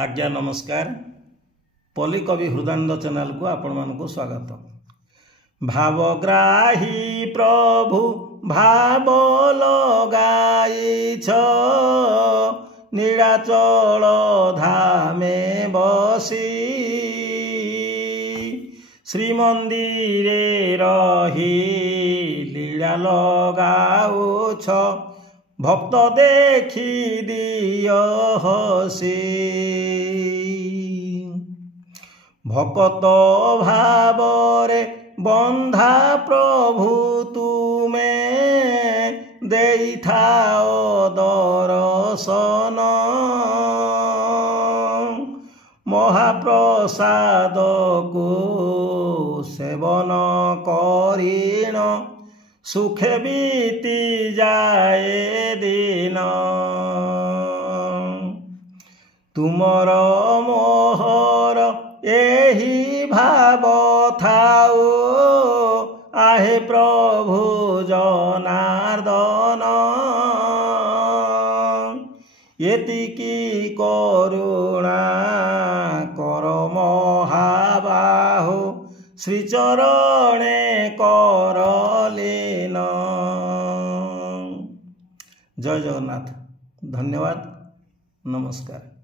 आज्ञा नमस्कार। पल्ली कवि हृदयानंद चैनल को आपण मानक स्वागत। भावग्राही प्रभु भाव लगाइछ नीलाचल धामे बसी श्रीमंदिरे रही लीला लगाउछ भक्त देखी दिय हसी भक्त भावरे बंधा प्रभु तुमे देइथाओ दर्शन महाप्रसाद को सेवन करिण सुखे बीती जाए दिन तुमर मोहर एही भाव थाओ आहे प्रभु जनार्दन एतिकी करुणा कर महाबाहु श्रीचरणे करलीन। जय जगन्नाथ। धन्यवाद। नमस्कार।